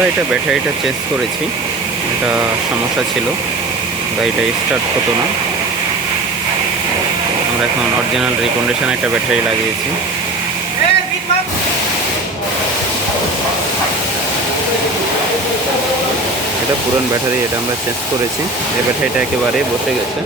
আমরা এটা ব্যাটারিটা চেঞ্জ করেছি, এটা সমস্যা ছিল, গাড়িটা স্টার্ট হতো না। আমরা এখন অরিজিনাল রিকন্ডিশন একটা ব্যাটারি লাগিয়েছি। এটা পুরান ব্যাটারি, এটা আমরা চেঞ্জ করেছি। এই ব্যাটারিটা একেবারে বসে গেছে।